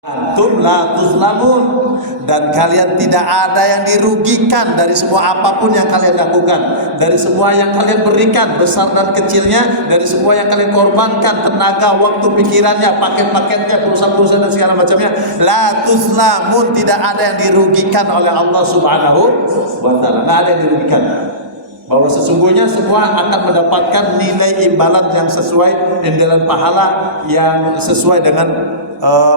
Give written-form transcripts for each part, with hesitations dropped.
Antum la tuzlamun, dan kalian tidak ada yang dirugikan dari semua apapun yang kalian lakukan, dari semua yang kalian berikan besar dan kecilnya, dari semua yang kalian korbankan tenaga, waktu, pikirannya, paket-paketnya, pulsa-pulsa dan segala macamnya. La tuzlamun, tidak ada yang dirugikan oleh Allah Subhanahu wa taala. Tidak ada yang dirugikan. Bahwa sesungguhnya semua akan mendapatkan nilai imbalan yang sesuai, imbalan pahala yang sesuai dengan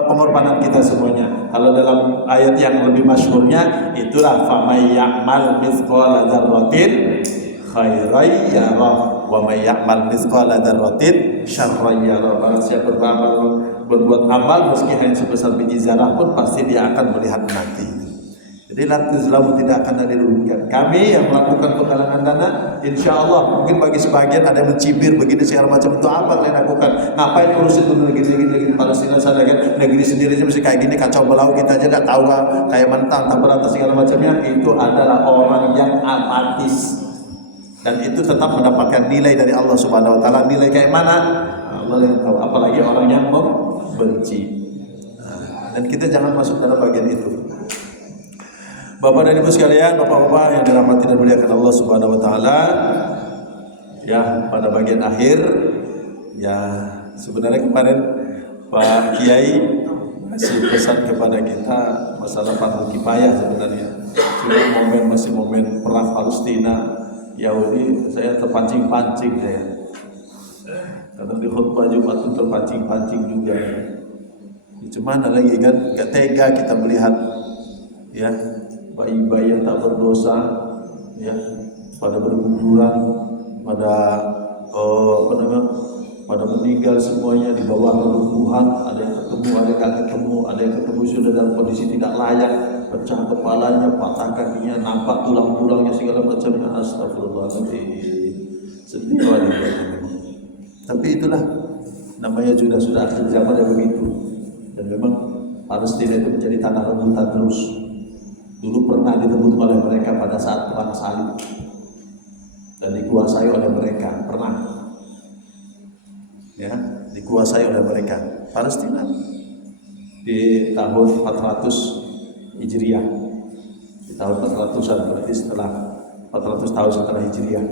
pengorbanan kita semuanya. Kalau dalam ayat yang lebih masyhurnya itulah famay ya'mal mithqala dzarratin khairan yarah wa may ya'mal mithqala dzarratin syarran yarah. Barang siapa berbuat amal meski hanya sebesar biji zarah pun pasti dia akan melihat nanti. Jadi la tuzlamu, tidak akan ada dirugikan. Kami yang melakukan penggalangan dana, insya Allah mungkin bagi sebagian ada yang mencibir begini segala macam, itu apa kalian lakukan? Ngapain urusin negeri Palestina sana kan? Negeri sendiri aja mesti kayak gini, kacau balau, kita aja nggak tahu kayak mentang tak berata segala macamnya. Itu adalah orang yang apatis, dan itu tetap mendapatkan nilai dari Allah Subhanahu Wa Taala. Nilai kayak mana? Allah yang tahu. Apalagi orang yang membenci. Dan kita jangan masuk dalam bagian itu. Bapak dan Ibu sekalian, bapak-bapak yang dirahmati dan dimuliakan Allah Subhanahu wa taala. Ya, pada bagian akhir ya, sebenarnya kemarin Pak Kiai masih pesan kepada kita masalah fardhu kifayah sebenarnya. Cuma masih momen perang Palestina Yahudi, saya terpancing-pancing saya. Karena di khutbah Jumat itu terpancing-pancing juga. Cuma ada lagi kan, gak tega kita melihat ya bayi-bayi yang tak berdosa ya pada berguguran, pada pada meninggal semuanya di bawah reruntuhan. Ada yang ketemu, ada yang tak ketemu, ada yang ketemu sudah dalam kondisi tidak layak, pecah kepalanya, patah kakinya, nampak tulang-tulangnya segala macamnya. Astagfirullahaladzim, sedih banget. Tapi itulah namanya sudah akhir zaman yang begitu. Dan memang Palestina itu menjadi tanah rebutan terus. Dulu pernah direbut oleh mereka pada saat perang salib dan dikuasai oleh mereka, pernah ya, dikuasai oleh mereka Palestina di tahun 400 Hijriah, di tahun 400-an, berarti setelah 400 tahun setelah Hijriah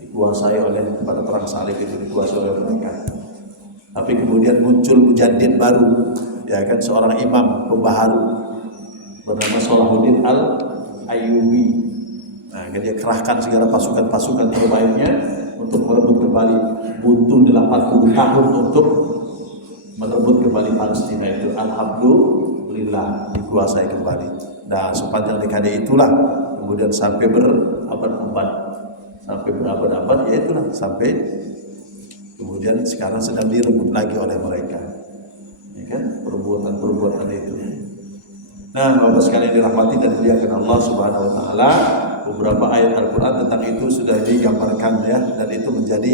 dikuasai oleh, pada perang salib itu dikuasai oleh mereka. Tapi kemudian muncul mujaddid baru, ya kan, seorang imam pembaharu bernama Salahuddin Al-Ayyubi. Nah, dia kerahkan segala pasukan-pasukan terbaiknya untuk merebut kembali. Butuh 80 tahun untuk merebut kembali Palestina itu. Alhamdulillah dikuasai kembali. Nah, sepanjang dekade itulah kemudian sampai berabad-abad, ya itulah sampai kemudian sekarang sedang direbut lagi oleh mereka. Ya kan, perbuatan-perbuatan itu. Nah, Bapak sekalian dirahmati dan dimuliakan Allah Subhanahu wa taala, beberapa ayat Al-Qur'an tentang itu sudah digambarkan ya, dan itu menjadi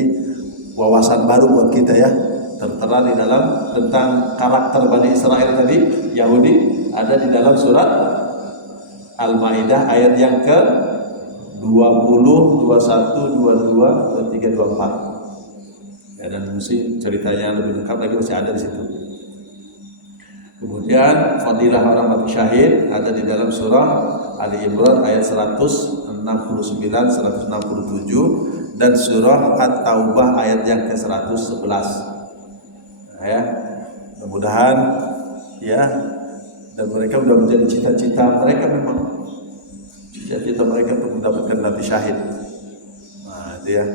wawasan baru buat kita ya. Tertera di dalam tentang karakter Bani Israel tadi, Yahudi, ada di dalam surat Al-Maidah ayat yang ke 20, 21, 22, 23, 24. Ya, dan mesti ceritanya lebih lengkap lagi masih ada di situ. Kemudian fadilah orang mati syahid ada di dalam surah Ali Imran ayat 169, 167 dan surah At-Taubah ayat yang ke-111. Nah, ya, mudah-mudahan ya, dan mereka sudah menjadi cita-cita mereka, memang cita-cita mereka untuk mendapatkan mati syahid. Nah, itu ya.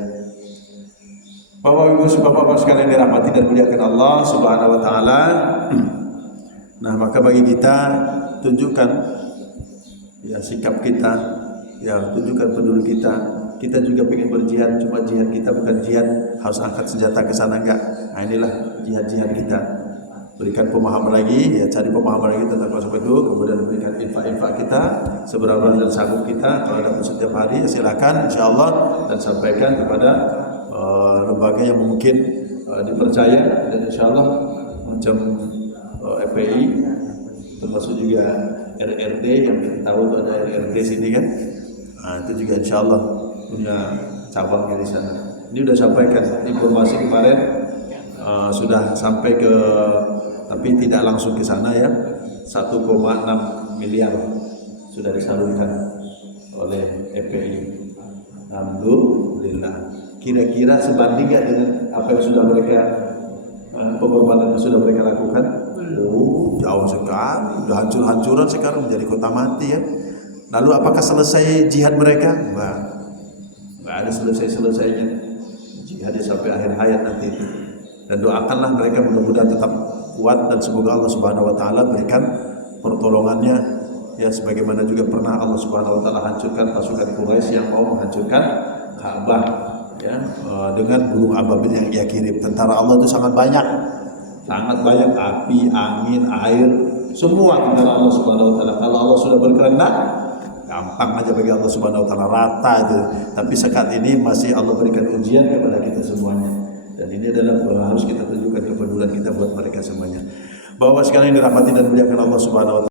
Bapak-bapak sekalian dirahmati dan dimuliakan Allah Subhanahu wa taala. Nah, maka bagi kita tunjukkan ya sikap kita, ya tunjukkan peduli kita. Kita juga ingin berjihad, cuma jihad kita bukan jihad harus angkat senjata ke sana, enggak. Nah, inilah jihad kita. Berikan pemahaman lagi, ya cari pemahaman lagi tentang konsep itu, kemudian berikan infak-infak kita seberapa dan sanggup kita. Kalau ada setiap hari, ya silakan insyaallah, dan sampaikan kepada lembaga yang mungkin dipercaya, dan insyaallah macam FPI, termasuk juga RRD yang kita tahu itu ada RRD sini kan. Nah, itu juga insyaallah punya cabangnya di sana. Ini sudah sampaikan informasi kemarin, sudah sampai ke tapi tidak langsung ke sana ya. 1,6 miliar sudah disalurkan oleh FPI. Alhamdulillah. Kira-kira sebanding ya dengan apa yang sudah mereka pengorbanan yang sudah mereka lakukan? Oh, jauh sekali. Sudah hancur-hancuran sekarang menjadi kota mati ya. Lalu apakah selesai jihad mereka? Enggak ada selesai-selesainya. Jihadnya sampai akhir hayat nanti itu. Dan doakanlah mereka mudah-mudahan tetap kuat, dan semoga Allah Subhanahu wa taala berikan pertolongannya ya, sebagaimana juga pernah Allah Subhanahu wa taala hancurkan pasukan Quraisy yang mau menghancurkan Ka'bah ya, dengan gunung ababil yang ia kirim. Tentara Allah itu sangat banyak api, angin, air, semua tentara Allah Subhanahu wa taala. Kalau Allah sudah berkehendak, gampang aja bagi Allah Subhanahu wa taala, rata itu. Tapi saat ini masih Allah berikan ujian kepada kita semuanya. Dan ini adalah harus kita tunjukkan kepedulian kita buat mereka semuanya. Bahwa sekarang ini dirahmati dan dimuliakan Allah Subhanahu wa taala.